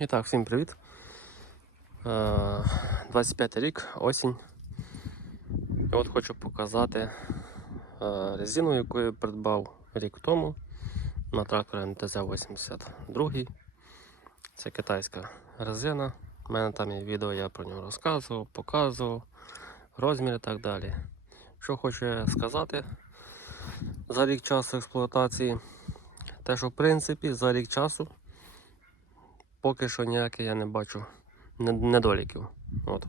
І так, всім привіт. Е, 25 рік, осінь. І от хочу показати е, резину, яку я придбав рік тому на трактор НТЗ-82. Це китайська резина. У мене там є відео, я про нього розказував, показував, розмір і так далі. Що хочу сказати за рік часу експлуатації, те, що в принципі за рік часу поки що ніяких я не бачу недоліків. От.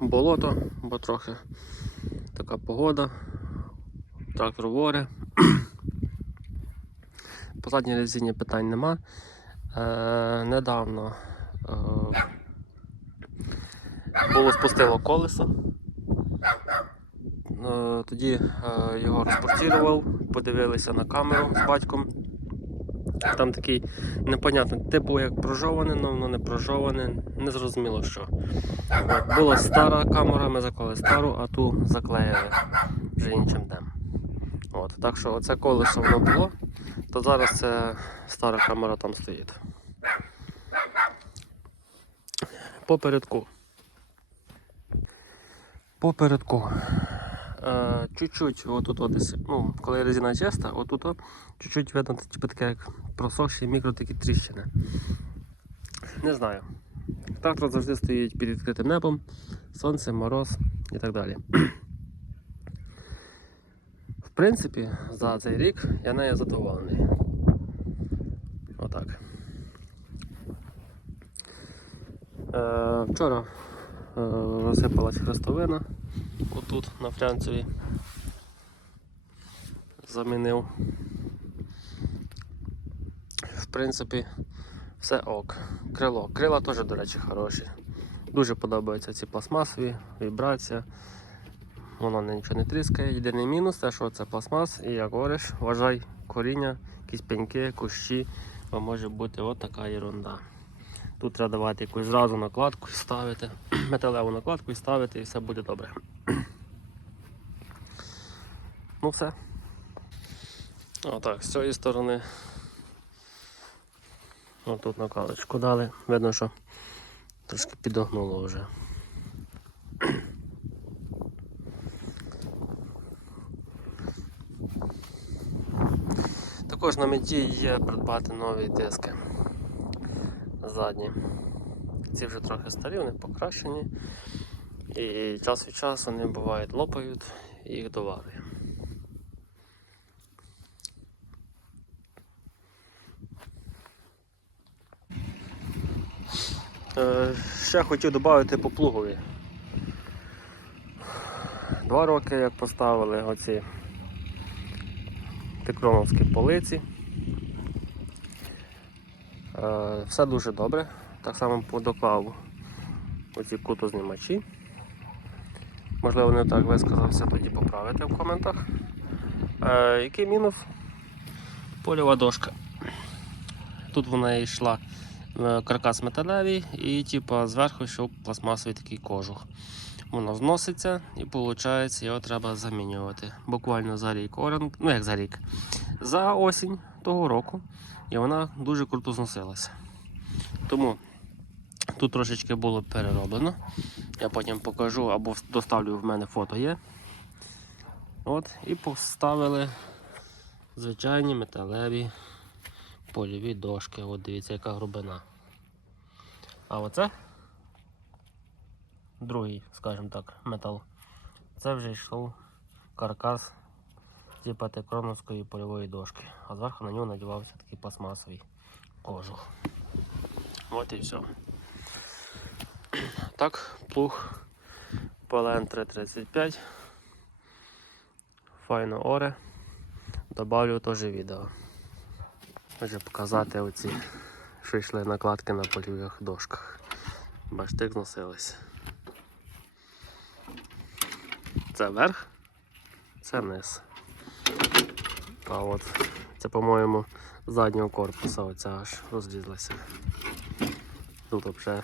Болото, бо трохи така погода, трактор воре. По задній резині питань нема. Е, недавно е, було спустило колесо. Е, тоді е, його розпортував, подивилися на камеру з батьком. Там такий непонятний, типу як прожоване, але воно не прожоване, не зрозуміло що. Була стара камера, ми заклали стару, а ту заклеїли вже іншим дем. От, так що оце колесо воно було, то зараз це стара камера там стоїть. Попередку. Попередку. Е, чуть-чуть, отут от десь, ну, коли резина чиста, отут от, чуть-чуть видно типу, таке як просохші мікро такі тріщини. Не знаю. Трактор завжди стоїть під відкритим небом, сонце, мороз і так далі. В принципі, за цей рік я нею задоволений. Отак. Е, вчора розсипалась хрестовина отут на флянцевій. Замінив. В принципі, все ок. Крило. Крила теж, до речі, хороші. Дуже подобаються ці пластмасові, вібрація. Воно нічого не тріскає. Єдиний мінус те, що це пластмас, і як говориш, вважай коріння, якісь пеньки, кущі, бо може бути от така ерунда. Тут треба давати якусь зразу накладку і ставити, металеву накладку і ставити, і все буде добре. Ну все. Отак, з цієї сторони. Отут накладочку дали. Видно, що трошки підогнуло вже. Також на меті є придбати нові диски задні. Ці вже трохи старі, вони покращені. І час від часу вони бувають лопають і їх доварюємо. Е, Ще хотів додати по плугові. Два роки як поставили оці тикроновські полиці. Е, Все дуже добре. Так само доклав оці кутознімачі. Можливо, не так висказався, тоді поправити в коментах. Е, який мінус? Польова дошка. Тут вона йшла е, каркас металевий і типу, зверху йшов пластмасовий такий кожух. Воно зноситься і виходить, його треба замінювати. Буквально за рік орен, ну як за рік, за осінь того року. І вона дуже круто зносилася. Тому тут трошечки було перероблено. Я потім покажу або доставлю в мене фото є. От, і поставили звичайні металеві польові дошки. От дивіться, яка грубина. А оце другий, скажімо так, метал. Це вже йшов каркас типа текроновської польової дошки. А зверху на нього надівався такий пластмасовий кожух. От і все. Так, плуг PLN 335. Файно оре. Добавлю теж відео. Хочу показати оці, що йшли накладки на польових дошках. Бачите, зносились. Це верх, це низ. А от це, по-моєму, заднього корпуса оця аж розрізлася. Тут взагалі